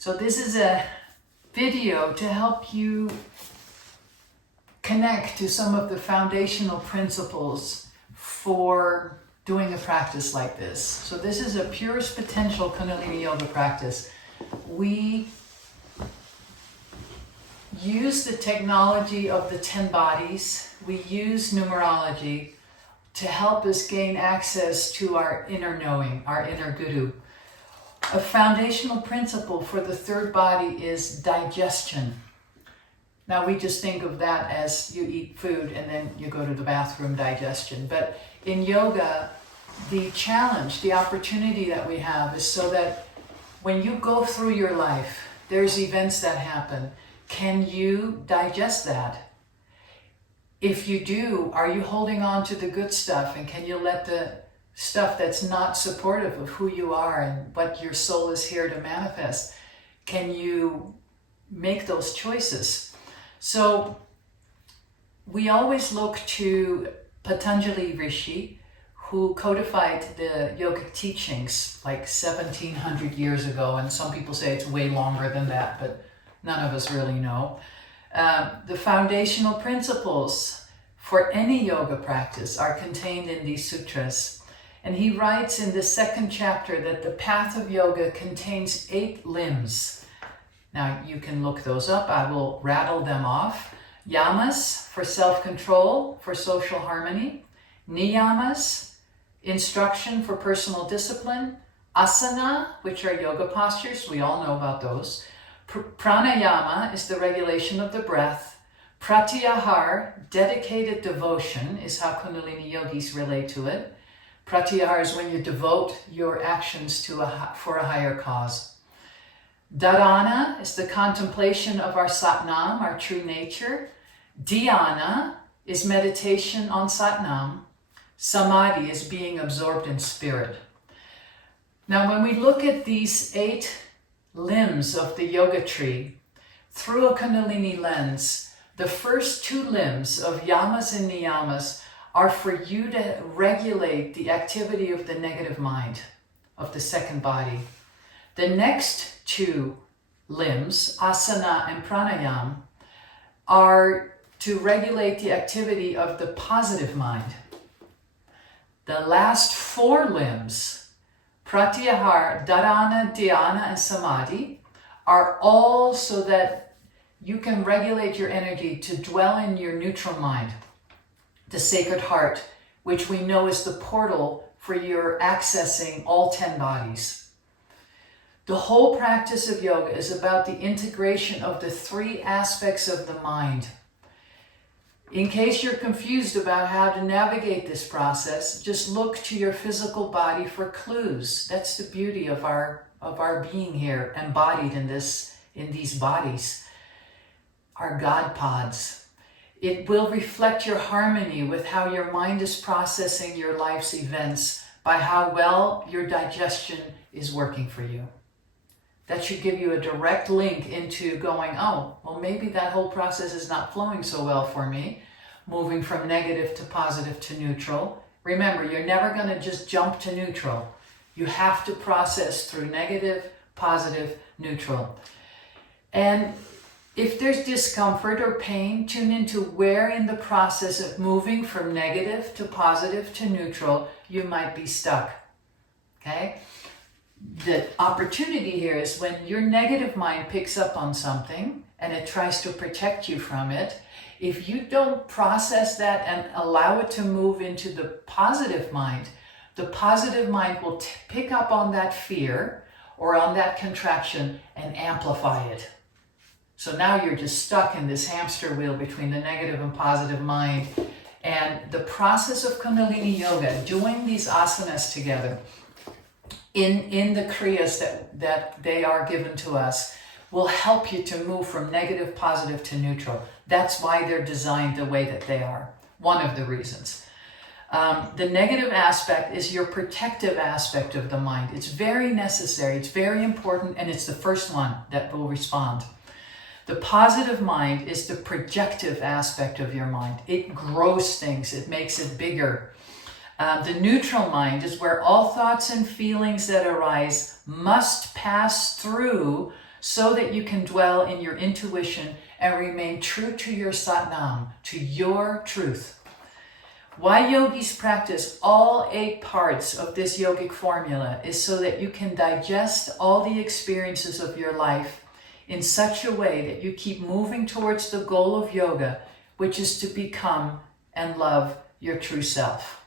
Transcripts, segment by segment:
So this is a video to help you connect to some of the foundational principles for doing a practice like this. So this is a Purest Potential Kundalini Yoga practice. We use the technology of the 10 bodies. We use numerology to help us gain access to our inner knowing, our inner guru. A foundational principle for the third body is digestion. Now we just think of that as you eat food and then you go to the bathroom, digestion. But in yoga, the challenge, the opportunity that we have is so that when you go through your life, there's events that happen. Can you digest that? If you do, are you holding on to the good stuff, and can you let the stuff that's not supportive of who you are and what your soul is here to manifest, can you make those choices? So we always look to Patanjali Rishi, who codified the yogic teachings like 1700 years ago, and some people say it's way longer than that, but none of us really know. The foundational principles for any yoga practice are contained in these sutras. And he writes in the second chapter that the path of yoga contains 8 limbs. Now you can look those up. I will rattle them off. Yamas for self-control, for social harmony. Niyamas, instruction for personal discipline. Asana, which are yoga postures. We all know about those. Pranayama is the regulation of the breath. Pratyahar, dedicated devotion, is how Kundalini yogis relate to it. Pratyahar is when you devote your actions to for a higher cause. Dharana is the contemplation of our Satnam, our true nature. Dhyana is meditation on Satnam. Samadhi is being absorbed in spirit. Now when we look at these 8 limbs of the yoga tree through a Kundalini lens, the first 2 limbs of yamas and niyamas are for you to regulate the activity of the negative mind, of the second body. The next 2 limbs, asana and pranayam, are to regulate the activity of the positive mind. The last 4 limbs, pratyahar, dharana, dhyana, and samadhi, are all so that you can regulate your energy to dwell in your neutral mind, the sacred heart, which we know is the portal for your accessing all 10 bodies. The whole practice of yoga is about the integration of the 3 aspects of the mind. In case you're confused about how to navigate this process, just look to your physical body for clues. That's the beauty of our being here, embodied in these bodies, our God pods. It will reflect your harmony with how your mind is processing your life's events by how well your digestion is working for you. That should give you a direct link into going, oh, well, maybe that whole process is not flowing so well for me, moving from negative to positive to neutral. Remember, you're never going to just jump to neutral. You have to process through negative, positive, neutral. And if there's discomfort or pain, tune into where in the process of moving from negative to positive to neutral you might be stuck. Okay? The opportunity here is when your negative mind picks up on something and it tries to protect you from it, if you don't process that and allow it to move into the positive mind will pick up on that fear or on that contraction and amplify it. So now you're just stuck in this hamster wheel between the negative and positive mind. And the process of Kundalini Yoga, doing these asanas together in the kriyas that they are given to us, will help you to move from negative, positive to neutral. That's why they're designed the way that they are. One of the reasons. The negative aspect is your protective aspect of the mind. It's very necessary, it's very important, and it's the first one that will respond. The positive mind is the projective aspect of your mind. It grows things, it makes it bigger. The neutral mind is where all thoughts and feelings that arise must pass through so that you can dwell in your intuition and remain true to your Satnam, to your truth. Why yogis practice all 8 parts of this yogic formula is so that you can digest all the experiences of your life in such a way that you keep moving towards the goal of yoga, which is to become and love your true self.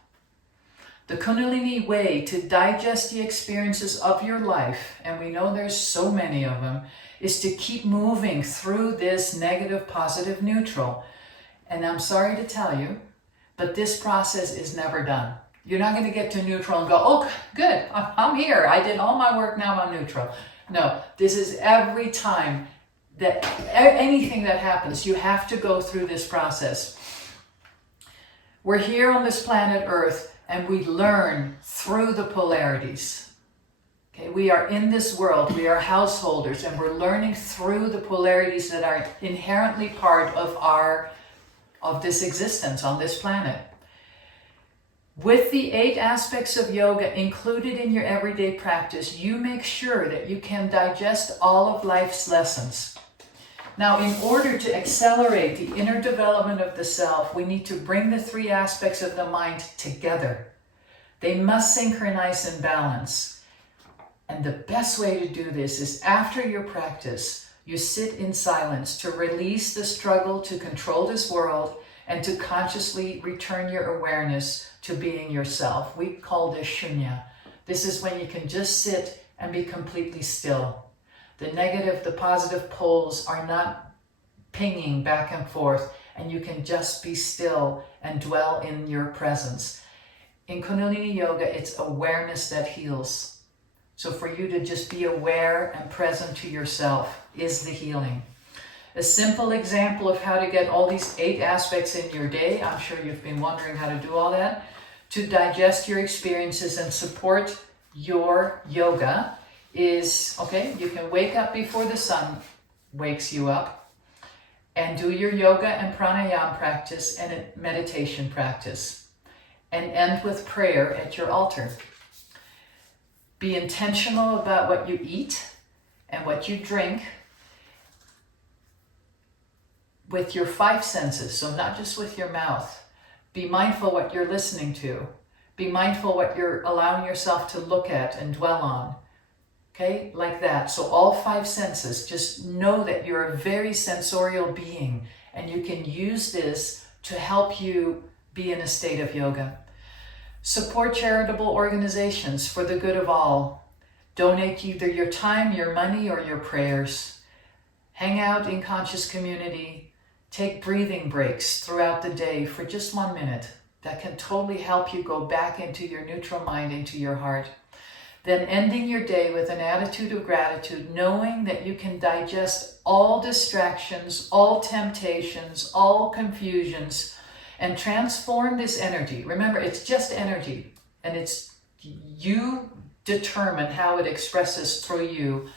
The Kundalini way to digest the experiences of your life, and we know there's so many of them, is to keep moving through this negative, positive, neutral. And I'm sorry to tell you, but this process is never done. You're not going to get to neutral and go, oh, good, I'm here. I did all my work, now I'm neutral. No, this is every time that anything that happens, you have to go through this process. We're here on this planet Earth and we learn through the polarities. Okay, we are in this world, we are householders, and we're learning through the polarities that are inherently part of this existence on this planet. With the 8 aspects of yoga included in your everyday practice, you make sure that you can digest all of life's lessons. Now, in order to accelerate the inner development of the self, we need to bring the 3 aspects of the mind together. They must synchronize and balance. And the best way to do this is after your practice, you sit in silence to release the struggle to control this world and to consciously return your awareness to being yourself. We call this shunya. This is when you can just sit and be completely still. The negative, the positive poles are not pinging back and forth, and you can just be still and dwell in your presence. In Kundalini Yoga, it's awareness that heals. So for you to just be aware and present to yourself is the healing. A simple example of how to get all these 8 aspects in your day, I'm sure you've been wondering how to do all that, to digest your experiences and support your yoga is, okay, you can wake up before the sun wakes you up and do your yoga and pranayama practice and a meditation practice, and end with prayer at your altar. Be intentional about what you eat and what you drink with your 5 senses, so not just with your mouth. Be mindful what you're listening to. Be mindful what you're allowing yourself to look at and dwell on. Okay, like that. So all 5 senses, just know that you're a very sensorial being and you can use this to help you be in a state of yoga. Support charitable organizations for the good of all. Donate either your time, your money, or your prayers. Hang out in conscious community. Take breathing breaks throughout the day for just 1 minute. That can totally help you go back into your neutral mind, into your heart. Then ending your day with an attitude of gratitude, knowing that you can digest all distractions, all temptations, all confusions, and transform this energy. Remember, it's just energy, and it's you determine how it expresses through you.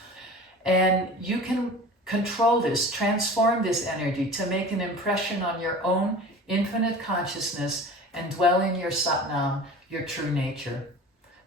And you can control this, transform this energy to make an impression on your own infinite consciousness and dwell in your Satnam, your true nature.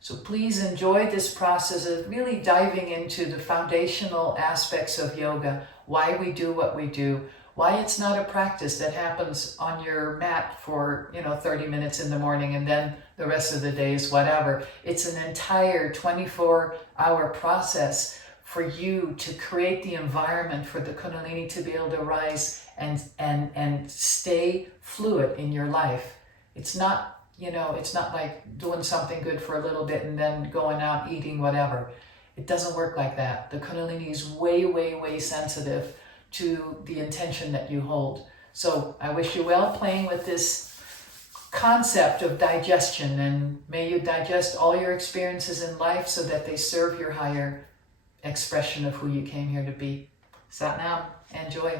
So please enjoy this process of really diving into the foundational aspects of yoga, why we do what we do, why it's not a practice that happens on your mat for 30 minutes in the morning and then the rest of the day is whatever. It's an entire 24-hour process for you to create the environment for the Kundalini to be able to rise and stay fluid in your life. It's not it's not like doing something good for a little bit and then going out eating whatever. It doesn't work like that. The Kundalini is way, way, way sensitive to the intention that you hold. So I wish you well playing with this concept of digestion, and may you digest all your experiences in life so that they serve your higher expression of who you came here to be. Sat Nam, enjoy.